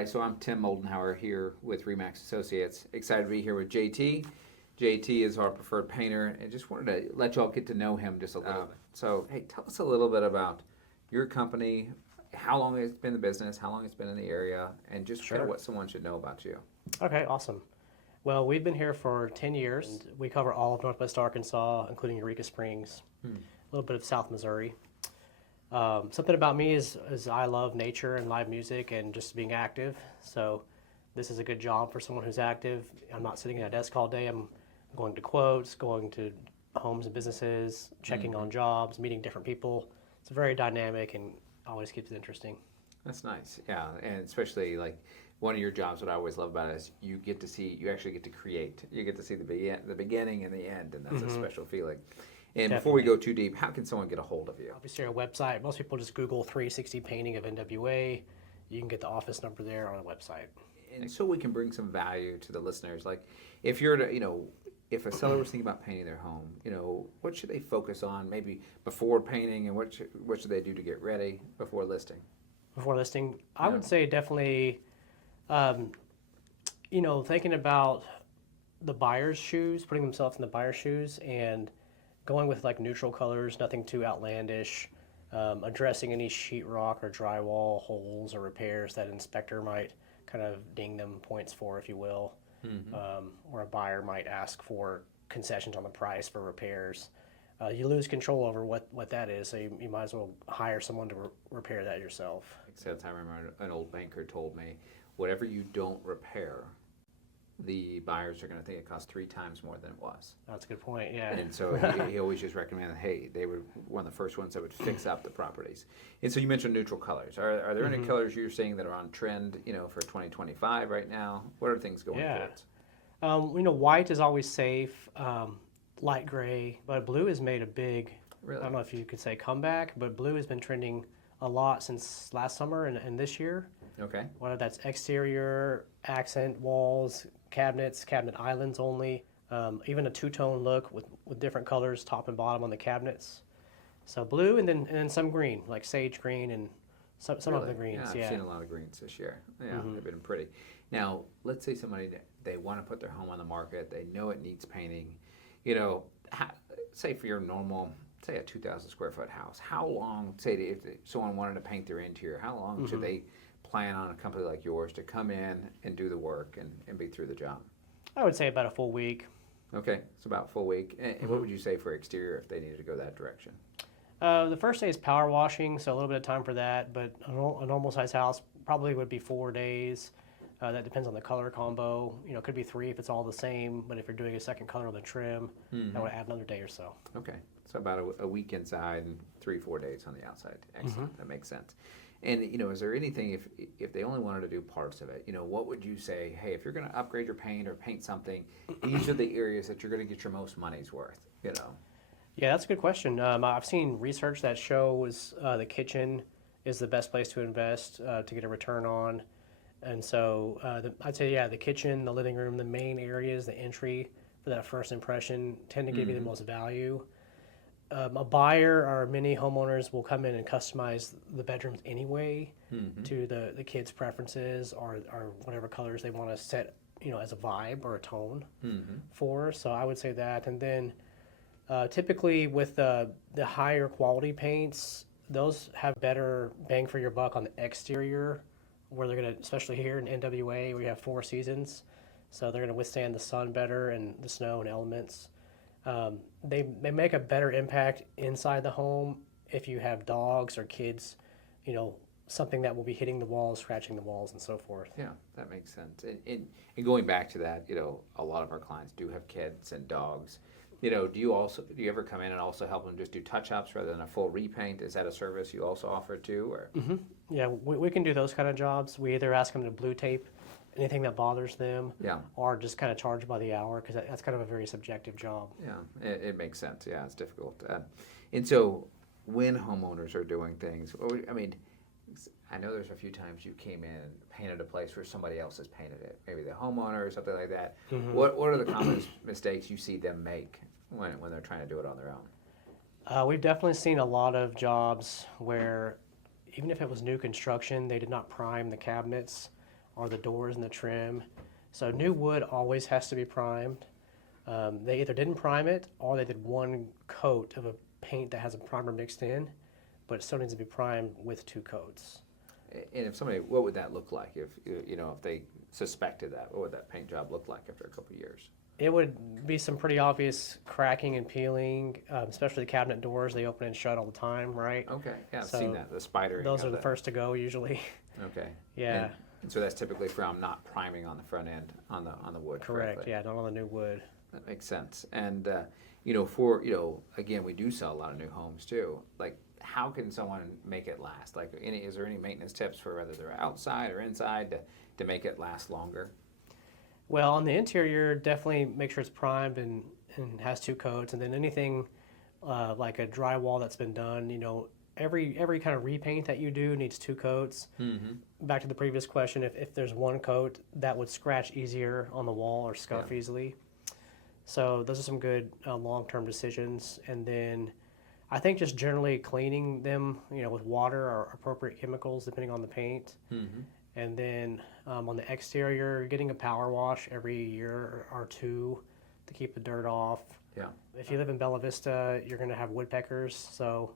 guys. So I'm Tim Moldenhauer here with Remax Associates. Excited to be here with JT. JT is our preferred painter, and just wanted to let y'all get to know him just a little bit. So, hey, tell us a little bit about your company, how long it's been in the business, how long it's been in the area, and just kind of what someone should know about you. Okay, awesome. Well, we've been here for 10 years. We cover all of Northwest Arkansas, including Eureka Springs, a little bit of South Missouri. Something about me is I love nature and live music and just being active. So this is a good job for someone who's active. I'm not sitting at a desk all day. I'm going to quotes, going to homes and businesses, checking on jobs, meeting different people. It's very dynamic and always keeps it interesting. That's nice, yeah, and especially like one of your jobs. What I always love about it is you actually get to create. You get to see the beginning and the end, and that's a special feeling. And before we go too deep, how can someone get a hold of you? Obviously, our website. Most people just Google 360 Painting of NWA. You can get the office number there on the website. And so we can bring some value to the listeners. Like, if you're to, if a seller was thinking about painting their home, what should they focus on maybe before painting, and what should they do to get ready before listing? Before listing, I would say definitely, thinking about the buyer's shoes, putting themselves in the buyer's shoes, and going with like neutral colors, nothing too outlandish, addressing any sheetrock or drywall holes or repairs that an inspector might kind of ding them points for, if you will, or a buyer might ask for concessions on the price for repairs. You lose control over what that is, so you might as well hire someone to repair that yourself. Makes sense. I remember an old banker told me, whatever you don't repair, the buyers are going to think it cost 3 times more than it was. That's a good point, yeah. And so he always just recommended, hey, they were one of the first ones that would fix up the properties. And so you mentioned neutral colors. Are there any colors you're seeing that are on trend, for 2025 right now? What are things going towards? White is always safe, light gray, but blue has made a big, Really? I don't know if you could say comeback, but blue has been trending a lot since last summer and this year. Okay. Whether that's exterior, accent walls, cabinets, cabinet islands only, even a two-tone look with different colors, top and bottom on the cabinets. So blue and then some green, like sage green and some Really? of the greens. Yeah, I've seen a lot of greens this year. Yeah, they've been pretty. Now, let's say somebody, they want to put their home on the market. They know it needs painting. Say for your normal, say a 2,000 square foot house, how long, say if someone wanted to paint their interior, how long should they plan on a company like yours to come in and do the work and be through the job? I would say about a full week. Okay, it's about a full week. And what would you say for exterior if they needed to go that direction? The first day is power washing, so a little bit of time for that, but a normal size house probably would be 4 days. That depends on the color combo. It could be 3 if it's all the same, but if you're doing a second color on the trim, that would add another day or so. Okay, so about a week inside and 3-4 days on the outside. Excellent, that makes sense. And, is there anything, if they only wanted to do parts of it, what would you say, hey, if you're going to upgrade your paint or paint something, these are the areas that you're going to get your most money's worth, Yeah, that's a good question. I've seen research that shows the kitchen is the best place to invest to get a return on. And so I'd say, the kitchen, the living room, the main areas, the entry for that first impression tend to give you the most value. A buyer or many homeowners will come in and customize the bedrooms anyway to the kids' preferences or whatever colors they want to set, as a vibe or a tone for. So I would say that. And then typically with the higher quality paints, those have better bang for your buck on the exterior, where they're going to, especially here in NWA, where you have 4 seasons. So they're going to withstand the sun better and the snow and elements. They make a better impact inside the home if you have dogs or kids, something that will be hitting the walls, scratching the walls, and so forth. Yeah, that makes sense. And going back to that, a lot of our clients do have kids and dogs. Do you ever come in and also help them just do touch-ups rather than a full repaint? Is that a service you also offer too? Or? Yeah, we can do those kind of jobs. We either ask them to blue tape anything that bothers them, or just kind of charge by the hour, because that's kind of a very subjective job. Yeah, it makes sense. Yeah, it's difficult. And so when homeowners are doing things, I know there's a few times you came in and painted a place where somebody else has painted it, maybe the homeowner or something like that. What are the common mistakes you see them make when they're trying to do it on their own? We've definitely seen a lot of jobs where even if it was new construction, they did not prime the cabinets are the doors and the trim. So new wood always has to be primed. They either didn't prime it or they did one coat of a paint that has a primer mixed in, but it still needs to be primed with 2 coats. And if somebody, what would that look like if, you know, if they suspected that? What would that paint job look like after a couple of years? It would be some pretty obvious cracking and peeling, especially the cabinet doors. They open and shut all the time, right? Okay, yeah, I've So seen that, the spider. Those are the first to go usually. Okay. Yeah. And so that's typically from not priming on the front end, on the wood. Correct, correctly. yeah, not on the new wood. That makes sense. And, you know, for, you know, again, we do sell a lot of new homes too. Like, how can someone make it last? Like, is there any maintenance tips for whether they're outside or inside to make it last longer? Well, on the interior, definitely make sure it's primed and has 2 coats. And then anything like a drywall that's been done, you know, every kind of repaint that you do needs 2 coats. Mm-hmm. Back to the previous question, if there's 1 coat, that would scratch easier on the wall or scuff easily. So those are some good long-term decisions. And then I think just generally cleaning them, you know, with water or appropriate chemicals depending on the paint. Mm-hmm. And then on the exterior, getting a power wash every year or 2 to keep the dirt off. Yeah. If you live in Bella Vista, you're going to have woodpeckers, so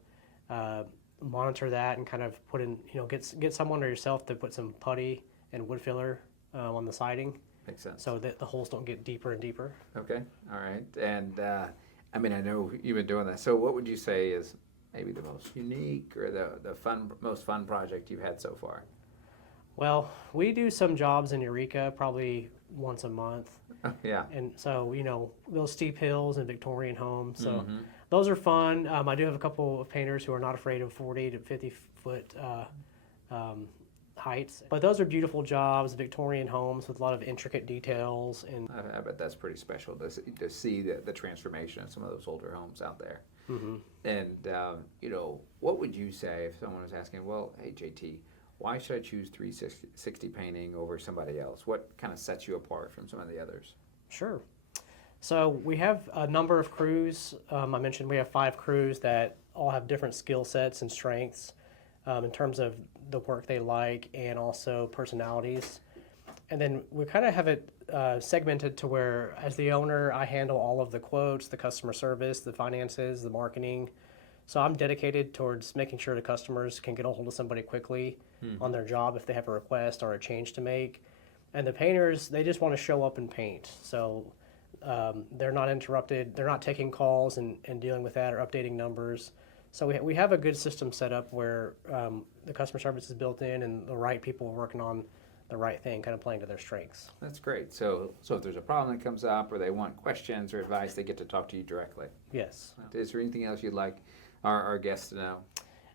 monitor that and kind of put in, you know, get someone or yourself to put some putty and wood filler on the siding. Makes sense. So that the holes don't get deeper and deeper. Okay, all right. And I mean, I know you've been doing that. So what would you say is maybe the most unique or the most fun project you've had so far? Well, we do some jobs in Eureka probably once a month. Yeah. And so, you know, those steep hills and Victorian homes. So Mm-hmm. those are fun. I do have a couple of painters who are not afraid of 40 to 50 foot heights. But those are beautiful jobs, Victorian homes with a lot of intricate details. And I bet that's pretty special to see the transformation of some of those older homes out there. mm-hmm. And, you know, what would you say if someone was asking, well, hey, JT, why should I choose 360 painting over somebody else? What kind of sets you apart from some of the others? Sure. So we have a number of crews. I mentioned we have 5 crews that all have different skill sets and strengths in terms of the work they like and also personalities. And then we kind of have it segmented to where, as the owner, I handle all of the quotes, the customer service, the finances, the marketing. So I'm dedicated towards making sure the customers can get a hold of somebody quickly on their job if they have a request or a change to make. And the painters, they just want to show up and paint. So they're not interrupted. They're not taking calls and dealing with that or updating numbers. So we have a good system set up where the customer service is built in and the right people are working on the right thing, kind of playing to their strengths. That's great. So if there's a problem that comes up or they want questions or advice, they get to talk to you directly. Yes. Is there anything else you'd like our guests to know?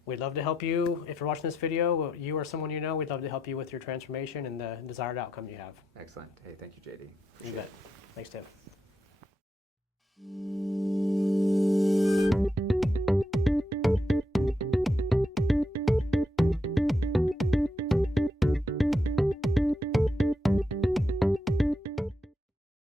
We'd love to help you. If you're watching this video, you or someone you know, we'd love to help you with your transformation and the desired outcome you have. Excellent. Hey, thank you, JD. You bet. Thanks, Tim.